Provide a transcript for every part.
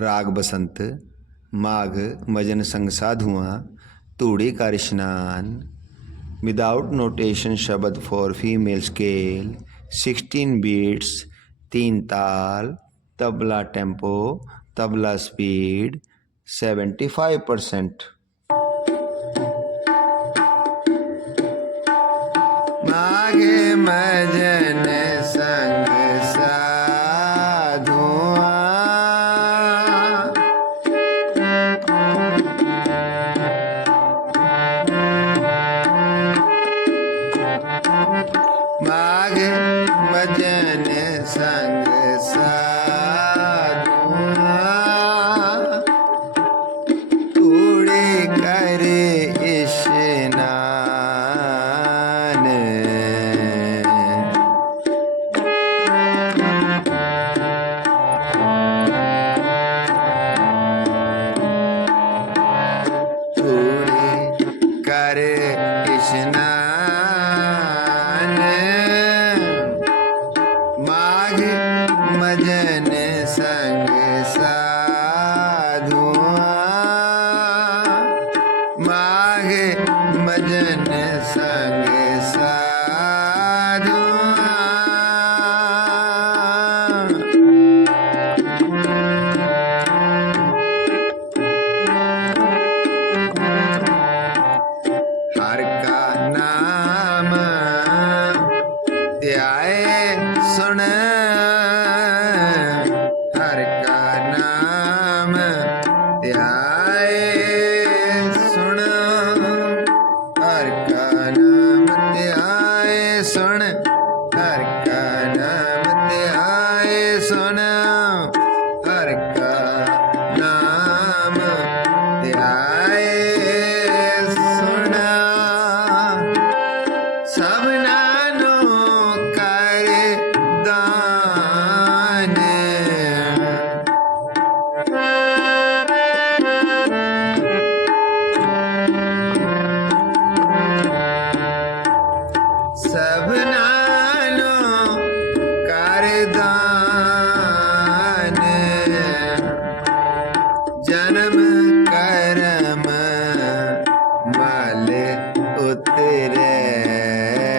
ਰਾਗ ਬਸੰਤ, ਮਾਘ, ਮਜਨ ਸੰਗ ਸਾਧੂਆਂ, ਧੂੜੀ ਕਾ ਇਸ਼ਨਾਨ ਵਿਦਆਊਟ ਨੋਟੇਸ਼ਨ ਸ਼ਬਦ ਫॉर ਫੀਮੇਲ ਸਕੇਲ 16 ਬੀਟਸ तीन ताल tabla tempo tabla speed 75 percent मागे मजे it is.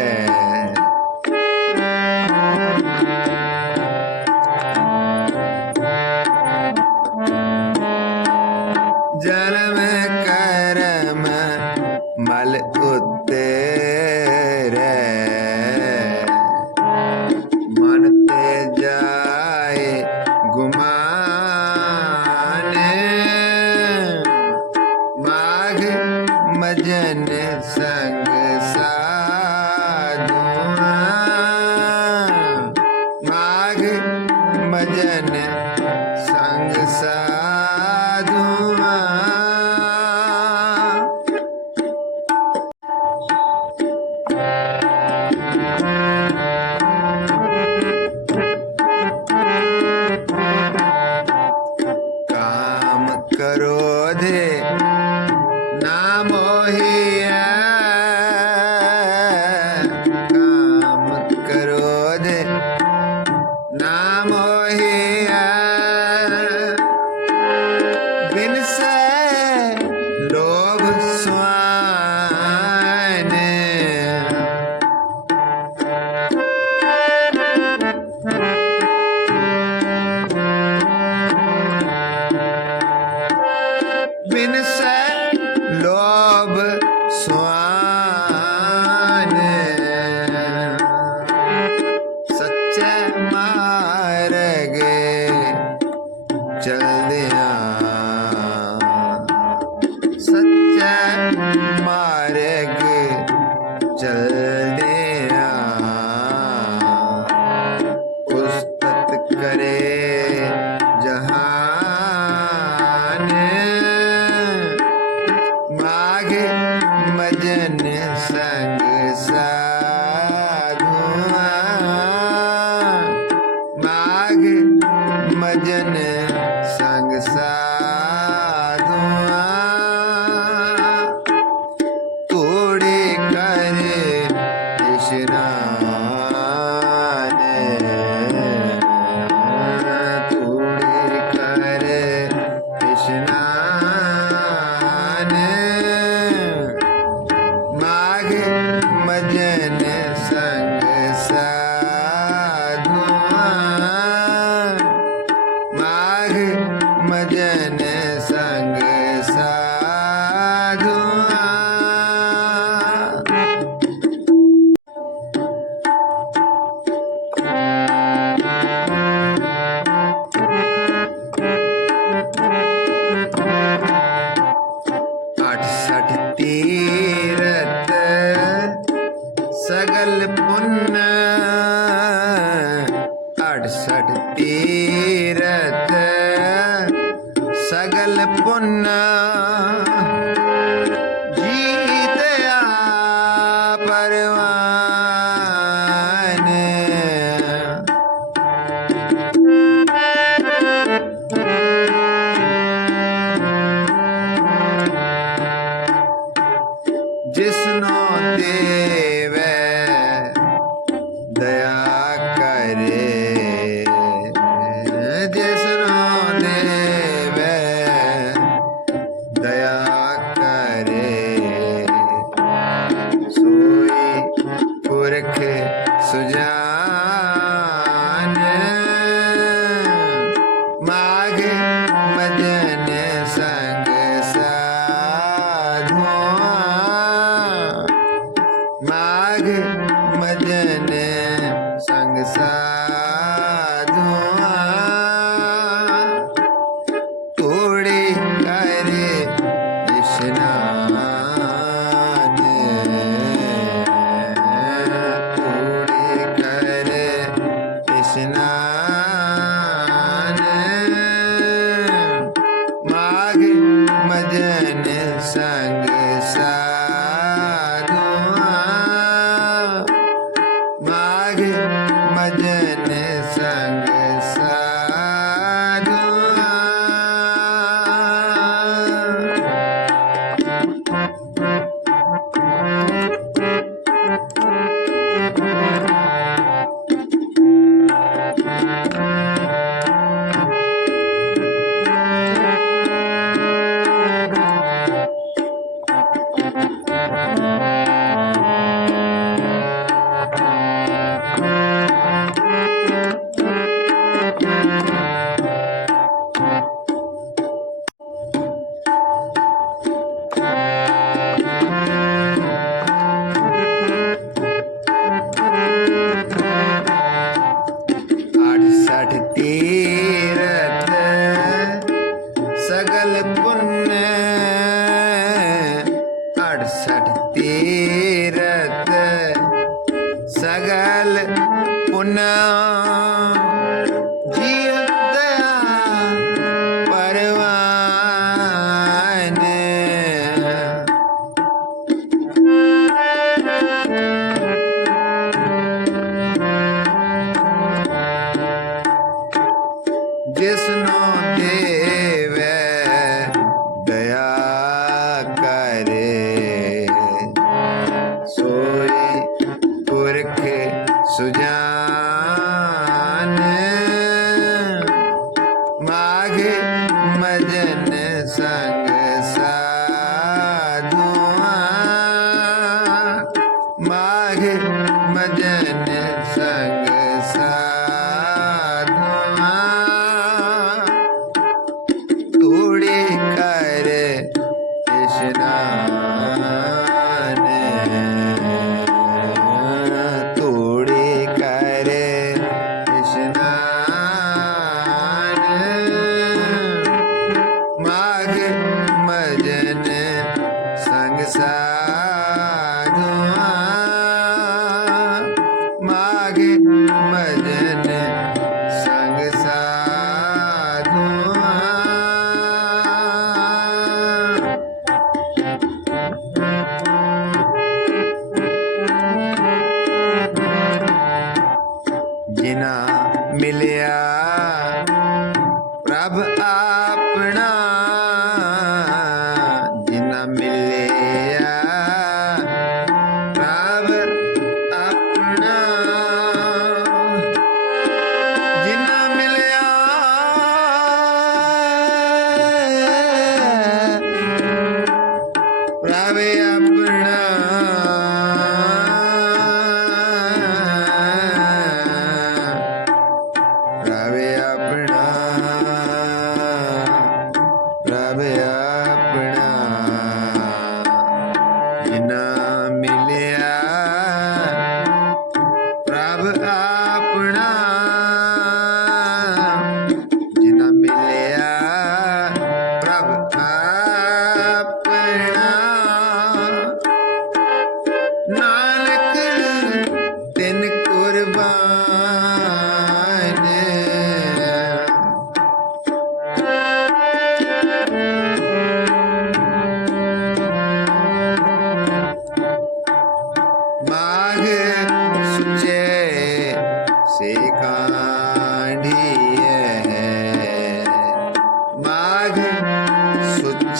चल देना सच्चे मार्ग चल देना पुस्तक करे जहान। माघ मजन संग साधुआ। माघ मजन मज அகல பொன்னா.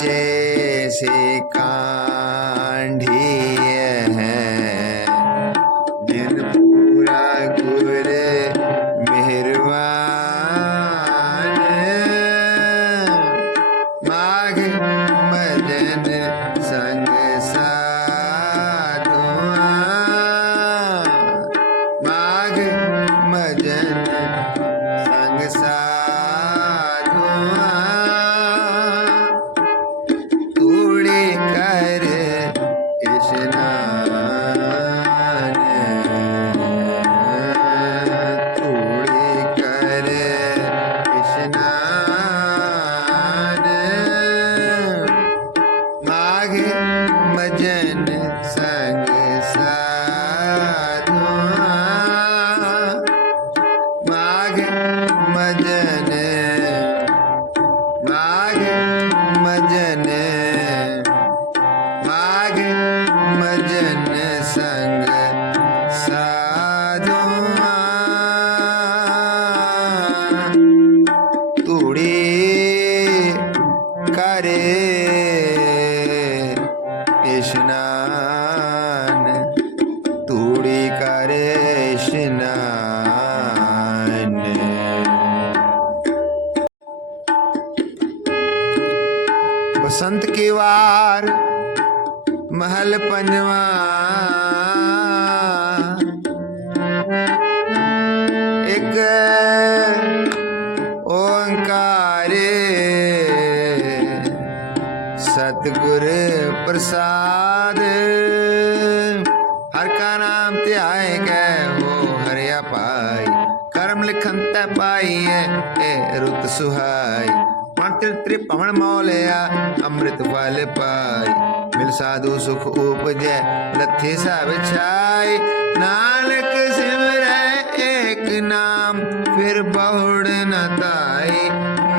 Jessica. ਮਜਨ ਸੰਗ ਮਹਲ ਪੰਜਵਾ। ਇੱਕ ਓੰਕਾਰੇ ਸਤਿਗੁਰ ਪ੍ਰਸਾਦ। ਹਰ ਕਾ ਨਾਮ ਧਿਆਏ ਕੈ ਉਹ ਹਰਿਆ ਪਾਈ ਕਰਮ ਲਿਖਨ ਤੈ ਪਾਈ ਐ ਇਹ ਰੁਤ ਸੁਹਾਈ। ਪੰਤਰ ਤ੍ਰਿਪਵਨ ਮੌਲਿਆ, ਅੰਮ੍ਰਿਤ ਫਲ ਪਾ ਸਾਧੂ ਸੁਖ ਉਪਜੈ, ਲੱਥੇ ਸਭ ਛਾਈ ਨਾਨਕ ਸਿਮਰੈ ਏਕ ਨਾਮ, ਫਿਰ ਬਹੁੜ ਨ ਤਾਈ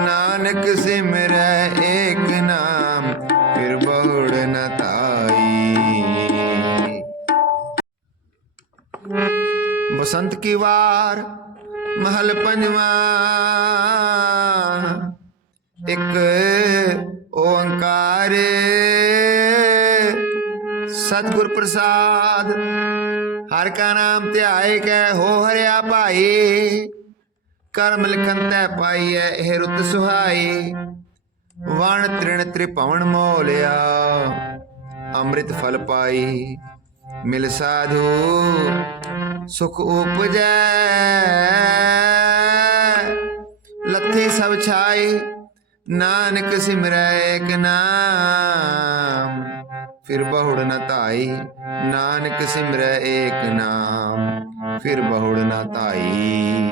ਨਾਨਕ ਸਿਮਰੈ ਏਕ ਨਾਮ, ਫਿਰ ਬਹੁੜ ਨ ਤਾਈ ਬਸੰਤ ਕੀ ਵਾਰ, ਮਹਲ ਪੰਜਵਾ। ਇੱਕ ਓੰਕਾਰ ਸਤਿਗੁਰ ਪ੍ਰਸਾਦ, ਹਰ ਕਾ ਨਾਮ ਧਿਆਏ ਕੈ ਹੋ ਹਰਿਆ ਭਾਈ ਕਰਮ ਲਿਖਨ ਤੈ ਪਾਈਐ, ਇਹ ਰੁੱਤ ਸੁਹਾਈ ਵਣ ਤ੍ਰਿਣ ਤ੍ਰਿਪਵਨ ਮੋਲਿਆ, ਅੰਮ੍ਰਿਤ ਫਲ ਪਾਈ। ਮਿਲ ਸਾਧੂ, ਸੁਖ ਉਪਜੈ। ਲੱਥੇ ਸਭ ਛਾਈ ਨਾਨਕ ਸਿਮਰੈ ਏਕ ਨਾਮ। ਫਿਰ ਬਹੁੜ ਨ ਧਾਈ, ਨਾਨਕ ਸਿਮਰੈ ਏਕ ਨਾਮ, ਫਿਰ ਬਹੁੜ ਨ ਧਾਈ।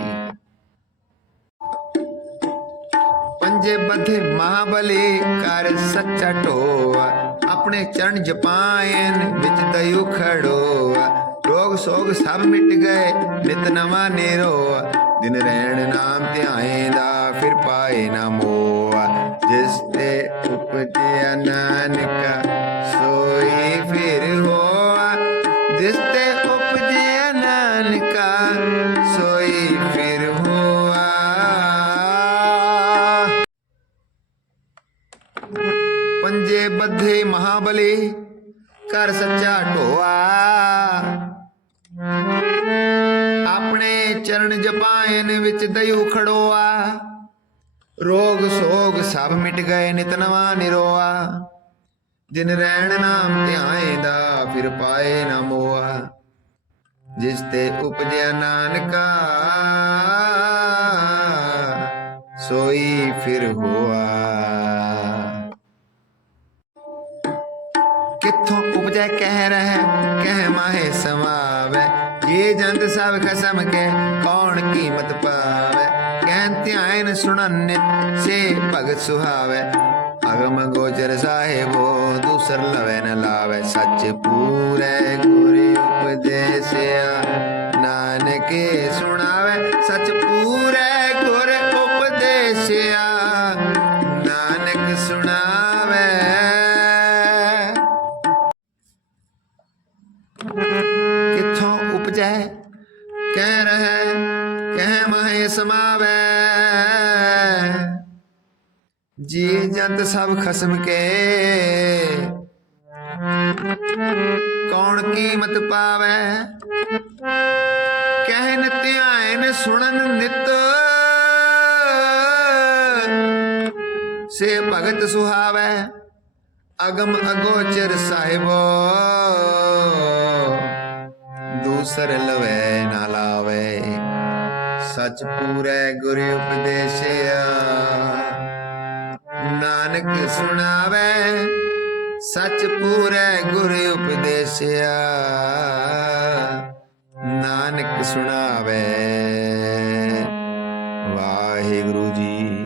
ਪੰਜੇ ਬੱਧੇ ਮਹਾਬਲੀ ਕਰ ਸੱਚਾ ਢੋਆ ਆਪਣੇ ਚਰਨ ਜਪਾਇਨ ਵਿੱਚ ਦਇਓ ਖੜੋਆ ਰੋਗ ਸੋਗ ਸਭ ਮਿਟ ਗਏ, ਨਿਤ ਨਵਾਂ ਨੇਰੋ ਦਿਨ ਰਹਿਣ ਨਾਮ ਧਿਆਏ ਦਾ, ਫਿਰ ਪਾਏ ਨਾ ਮੋਆ ਜਿਸ ਤੇ ਉਪਜਿਆ ਨਾਨਕ ਪੰਜੇ ਬੱਧੇ ਮਹਾਬਲੀ ਕਰ ਸੱਚਾ ਢੋਆ। ਆਪਣੇ ਚਰਨ ਜਪਾਇਨ ਵਿੱਚ ਦਇਓ ਖੜੋਆ। ਰੋਗ ਸੋਗ ਸਭ ਮਿਟ ਗਏ ਨਿਤ ਨਿਰੋਆ। ਜਿਨ ਰਹਿਣ ਨਾਮ ਧਿਆਏ ਦਾ, ਫਿਰ ਪਾਏ ਨਾ ਮੋਆ। ਜਿਸ ਤੇ ਉਪਜਿਆ ਨਾਨਕਾ, ਸੋਈ ਫਿਰ ਹੋਆ। ਕਿੱਥੋਂ ਉਪਜੈ ਕਹਿ ਰਹਿ, ਕਹਿ ਮਾਹੇ ਸਮਾਵੈ ਜੇ ਜੰਤ ਸਭ ਖਸਮ ਕੇ, ਕੌਣ ਕੀਮਤ ਪਾਵੈ? ਕਹਿਨ ਧਿਆਨ ਸੁਣਨ ਨਿਤ, ਸੇ ਭਗਤ ਸੁਹਾਵੈ। ਅਗਮ ਗੋਚਰ ਸਾਹਿਬੋ, ਦੂਸਰ ਲਵੇ ਨ ਲਾਵੇ। ਸੱਚ ਪੂਰੇ ਗੁਰ ਉਪਦੇਸਿਆ, ਨਾਨਕੇ ਸੁਣਾਵੇ। ਸੱਚ ਪੂਰੇ ਗੁਰ ਉਪਦੇਸਿਆ, ਨਾਨਕ ਜੀ ਜੰਤ ਸਭ ਖਸਮ ਕੇ। ਕੌਣ ਕੀਮਤ ਪਾਵੇ? ਕਹਿਨ ਧਿਆਨ ਸੁਣਨ ਨਿਤ। ਸੇ ਭਗਤ ਸੁਹਾਵੇ, ਅਗਮ ਅਗੋਚਰ ਸਾਹਿਬੋ। ਦੂਸਰ ਲਵੇ ਨਾ ਲਾਵੇ, ਸਚ ਪੂਰੇ ਗੁਰ ਉਪਦੇਸਿਆ। ਨਾਨਕ ਸੁਣਾਵੇ ਸਚ ਪੂਰੇ ਗੁਰ ਉਪਦੇਸਿਆ। ਨਾਨਕ ਸੁਣਾਵੇ ਵਾਹਿਗੁਰੂ ਜੀ